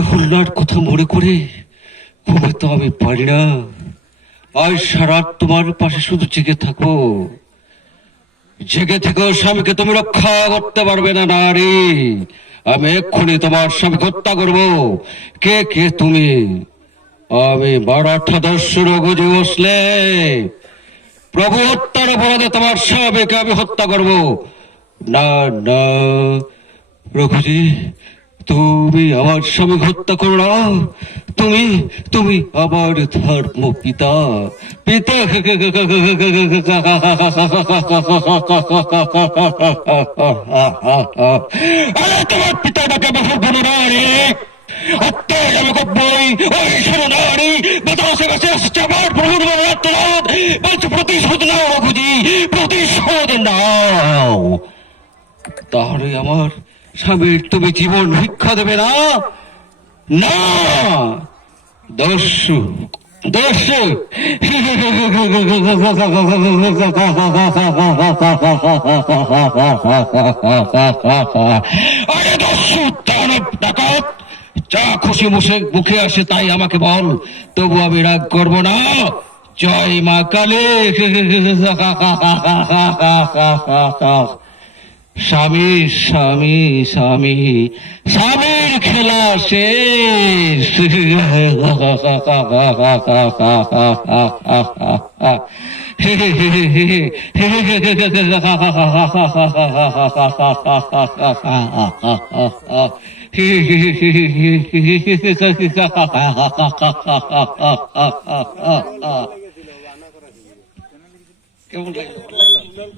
প্রফুল্লার কথা মনে করে ঘুমাতে আমি পারি না। আজ সারা তোমার পাশে শুধু জেগে থাকবো। জেগে থেকেও স্বামীকে তুমি রক্ষা করতে পারবে না নারী। আমি এক্ষুনি তোমার স্বামীকে হত্যা করবো। কে কে তুমি? আমি মারাঠা দস্যুর গুজে বসলে প্রভু হত্যার অপরাধে তোমার স্বামীকে আমি হত্যা করবো। না না রঘুজি, তুমি আমার স্বামী হত্যা করো না। তুমি তুমি আমার ধর্ম পিতা পিতা। তোমার পিতাটাকে বহু বলো না রে। আমি করবই ওই শরণারি বাতাসে কাছে আসছে আমার প্রভুর বলছে প্রতিশোধ নাও রঘুজি, প্রতিশোধ নাও। তাহলে আমার স্বামীর তুমি জীবন ভিক্ষা দেবে না? না দস্যু দস্যু। আরে দস্যু দানব ডাকাত, যা খুশি মুখে আসে তাই আমাকে বল, তবু আমি রাগ করবো না। জয় মা কালী। স্বামী স্বামী স্বামী স্বামীর খেলা শেষ। কেমন লাগলো?